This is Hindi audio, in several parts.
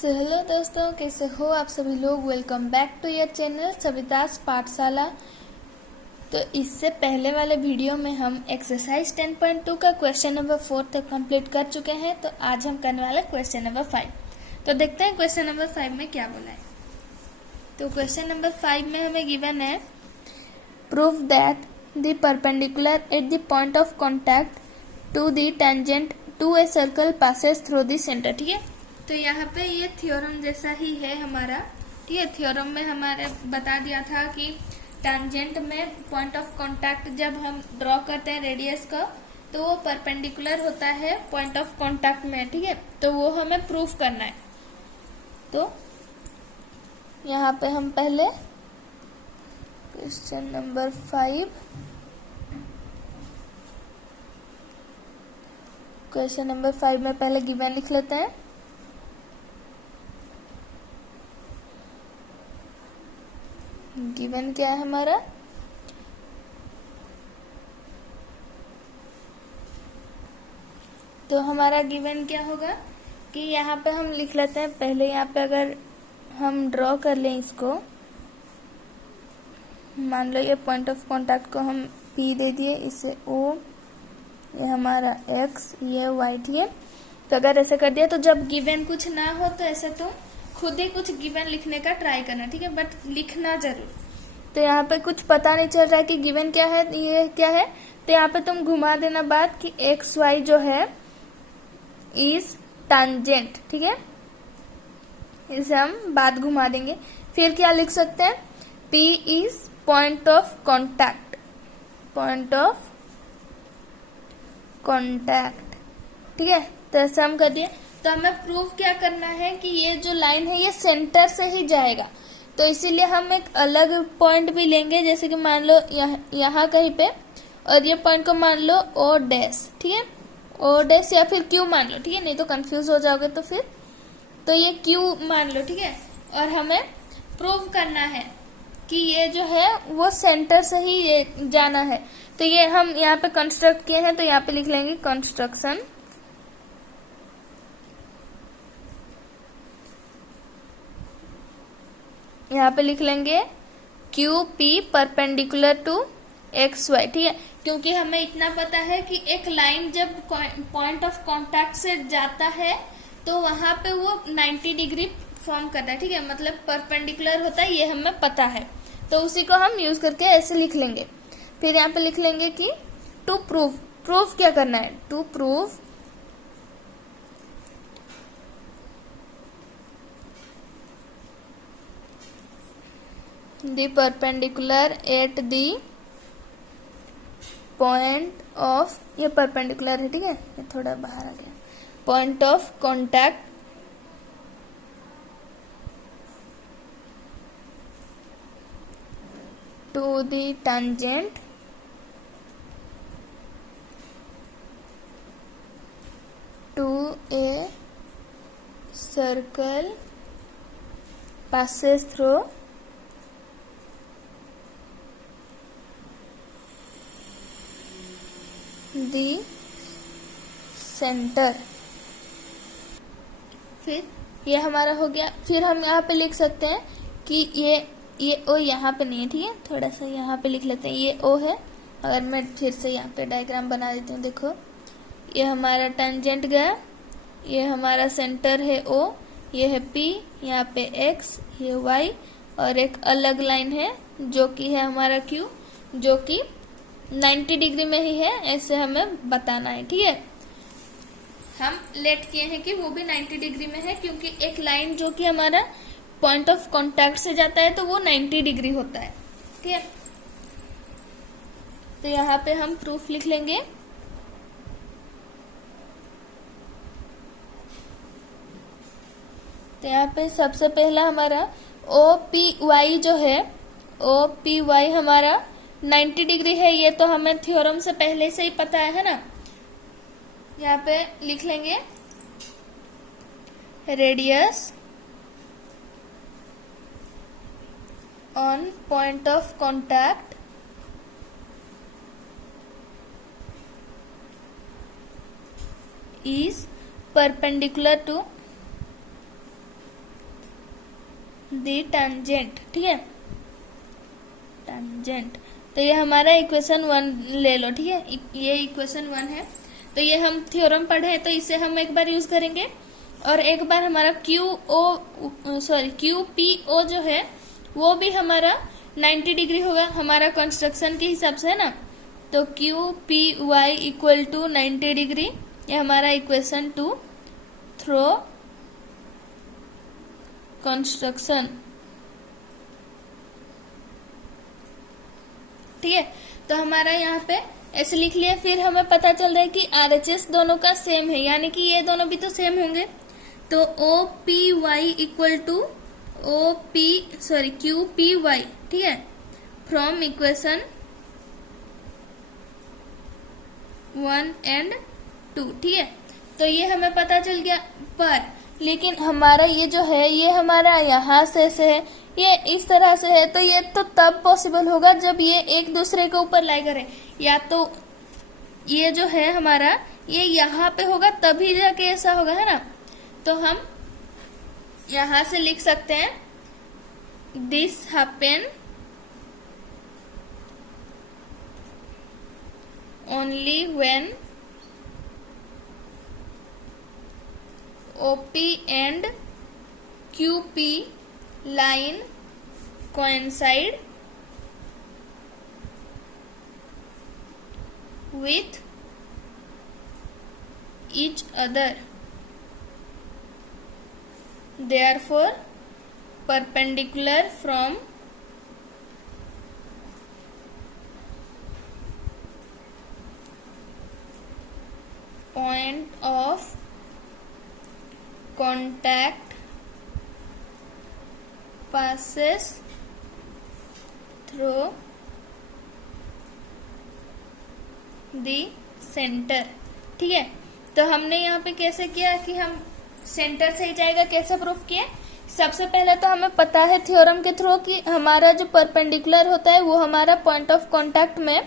हेलो दोस्तों, कैसे हो आप सभी लोग। Welcome back to your channel Savita's Pathshala. तो इससे पहले वाले वीडियो में हम एक्सरसाइज 10.2 का क्वेश्चन नंबर 4 तक कंप्लीट कर चुके हैं। तो आज हम करने वाले क्वेश्चन नंबर 5। तो देखते हैं क्वेश्चन नंबर 5 में क्या बोला है। तो क्वेश्चन नंबर 5 में हमें गिवन है prove that the perpendicular at the point of contact to the tangent to a circle passes through the centre. ठीक है, तो यहाँ पे ये थ्योरम जैसा ही है हमारा। ठीक है, थ्योरम में हमारे बता दिया था कि टेंजेंट में पॉइंट ऑफ कांटेक्ट जब हम ड्रॉ करते हैं रेडियस का, तो वो परपेंडिकुलर होता है पॉइंट ऑफ कांटेक्ट में। ठीक है, तो वो हमें प्रूफ करना है। तो यहाँ पे हम पहले क्वेश्चन नंबर 5 में पहले गिवन लिख लेते हैं। गिवन क्या है हमारा, तो हमारा गिवन क्या होगा कि यहाँ पे हम लिख लेते हैं पहले। यहाँ पे अगर हम ड्रॉ कर लें इसको, मान लो ये पॉइंट ऑफ कांटेक्ट को हम P दे दिए, इसे O, ये हमारा X, ये Y। ठीक है, तो अगर ऐसे कर दिया तो जब गिवन कुछ ना हो तो ऐसे तो खुद ही कुछ गिवन लिखने का ट्राई करना। ठीक है, बट लिखना जरूर। तो यहाँ पे कुछ पता नहीं चल रहा है कि गिवन क्या है, ये क्या है। तो यहाँ पे तुम घुमा देना बात कि एक्स वाई जो है इज टांजेंट। ठीक है, इसे हम बात घुमा देंगे। फिर क्या लिख सकते हैं, P is point of contact, point of contact. ठीक है, तो ऐसे हम कर दिए। तो हमें प्रूफ क्या करना है कि ये जो लाइन है ये सेंटर से ही जाएगा। तो इसीलिए हम एक अलग पॉइंट भी लेंगे, जैसे कि मान लो यहाँ कहीं पे, और ये पॉइंट को मान लो O डैश। ठीक है, O डैश या फिर Q मान लो। ठीक है, नहीं तो कंफ्यूज हो जाओगे तो फिर, तो ये Q मान लो। ठीक है, और हमें प्रूव करना है कि ये जो है वो सेंटर से ही ये जाना है। तो ये हम यहाँ पे कंस्ट्रक्ट किए हैं, तो यहाँ पे लिख लेंगे कंस्ट्रक्शन। यहाँ पे लिख लेंगे QP परपेंडिकुलर टू XY। ठीक है, क्योंकि हमें इतना पता है कि एक लाइन जब पॉइंट ऑफ कांटेक्ट से जाता है तो वहां पे वो 90 डिग्री फॉर्म करता है। ठीक है, मतलब परपेंडिकुलर होता है, ये हमें पता है। तो उसी को हम यूज करके ऐसे लिख लेंगे। फिर यहाँ पे लिख लेंगे कि टू प्रूव, प्रूफ क्या करना है, to prove the perpendicular at the point of, ये perpendicular है। ठीक है, ये थोड़ा बाहर आ गया, point of contact to the tangent to a circle passes through the centre. फिर ये हमारा हो गया। फिर हम यहाँ पे लिख सकते हैं कि ये O यहाँ पे नहीं है। ठीक है, थोड़ा सा यहाँ पे लिख लेते हैं, ये O है। अगर मैं फिर से यहाँ पे डायग्राम बना देती हूँ, देखो ये हमारा टेंजेंट गया, ये हमारा सेंटर है O, ये है P, यहाँ पे X, ये Y, और एक अलग लाइन है जो कि है हमारा Q, जो कि 90 डिग्री में ही है, ऐसे हमें बताना है। ठीक है, हम लेट किए हैं कि वो भी 90 डिग्री में है, क्योंकि एक लाइन जो कि हमारा पॉइंट ऑफ कांटेक्ट से जाता है तो वो 90 डिग्री होता है। ठीक है, तो यहाँ पे हम प्रूफ लिख लेंगे। तो यहाँ पे सबसे पहला हमारा OPY जो है, OPY हमारा 90 डिग्री है। ये तो हमें थ्योरम से पहले से ही पता है ना। यहाँ पे लिख लेंगे radius on point of contact is perpendicular to the tangent, ठीक है, टेंजेंट। तो ये हमारा इक्वेशन 1 ले लो, ठीक है, ये इक्वेशन 1 है। तो ये हम थ्योरम पढ़े हैं तो इसे हम एक बार यूज करेंगे, और एक बार हमारा क्यू पी ओ जो है वो भी हमारा 90 डिग्री होगा हमारा कंस्ट्रक्शन के हिसाब से, है ना। तो Q P Y equal to 90 degree, ये हमारा इक्वेशन 2 थ्रो कंस्ट्रक्शन, ठीक है। तो हमारा यहाँ पे ऐसे लिख लिया। फिर हमें पता चल रहा है कि RHS दोनों का सेम है, यानी कि ये दोनों भी तो सेम होंगे। तो OPY इक्वल टू QPY, ठीक है, फ्रॉम इक्वेशन 1 एंड 2, ठीक है। तो ये हमें पता चल गया, पर लेकिन हमारा ये जो है ये हमारा यहाँ से है, ये इस तरह से है। तो ये तो तब पॉसिबल होगा जब ये एक दूसरे के ऊपर लाई करे, या तो ये जो है हमारा ये यहाँ पे होगा तभी जाके ऐसा होगा, है ना। तो हम यहाँ से लिख सकते हैं this happen only when OP and QP line coincide with each other, therefore perpendicular from point of contact passes through the center, ठीक है। तो हमने यहाँ पे कैसे किया कि हम सेंटर से ही जाएगा, कैसे प्रूफ किया। सबसे पहले तो हमें पता है थ्योरम के थ्रू कि हमारा जो परपेंडिकुलर होता है वो हमारा पॉइंट ऑफ कांटेक्ट में,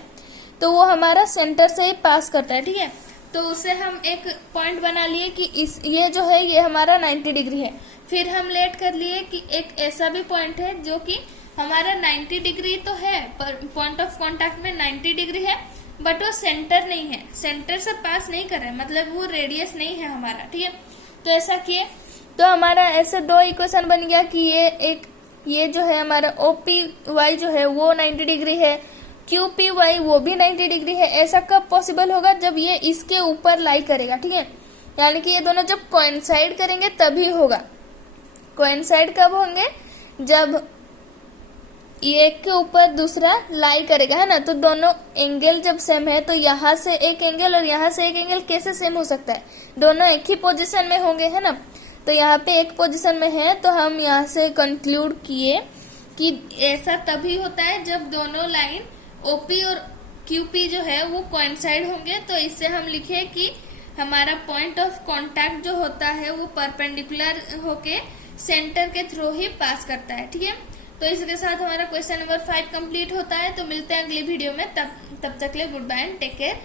तो वो हमारा सेंटर से ही पास करता है, ठीक है। तो उसे हम एक पॉइंट बना लिए कि ये जो है ये हमारा 90 डिग्री है। फिर हम लेट कर लिए कि एक ऐसा भी पॉइंट है जो कि हमारा 90 डिग्री तो है, पर पॉइंट ऑफ कांटेक्ट में 90 डिग्री है, बट वो सेंटर नहीं है, सेंटर से पास नहीं कर रहा है, मतलब वो रेडियस नहीं है हमारा, ठीक है। तो ऐसा किए तो हमारा ऐसे दो इक्वेशन बन गया कि ये जो है हमारा OPY जो है वो 90 डिग्री है, QPY वो भी 90 डिग्री है। ऐसा कब पॉसिबल होगा, जब ये इसके ऊपर लाई करेगा, ठीक है, यानी कि ये दोनों जब कोइंसाइड करेंगे तभी होगा। कोइंसाइड कब होंगे, जब एक के ऊपर दूसरा लाई करेगा, है ना। तो दोनों एंगल जब सेम है तो यहाँ से एक एंगल और यहाँ से एक एंगल कैसे सेम हो सकता है, दोनों एक ही पोजीशन में होंगे, है ना। तो यहाँ पे एक पोजीशन में है, तो हम यहाँ से कंक्लूड किए कि ऐसा तभी होता है जब दोनों लाइन OP और QP जो है वो कोइंसाइड होंगे। तो इससे हम लिखे कि हमारा पॉइंट ऑफ कांटेक्ट जो होता है वो परपेंडिकुलर होके सेंटर के थ्रू ही पास करता है, ठीक है। तो इसके साथ हमारा क्वेश्चन नंबर 5 कंप्लीट होता है। तो मिलते हैं अगली वीडियो में, तब तक के लिए goodbye and take care.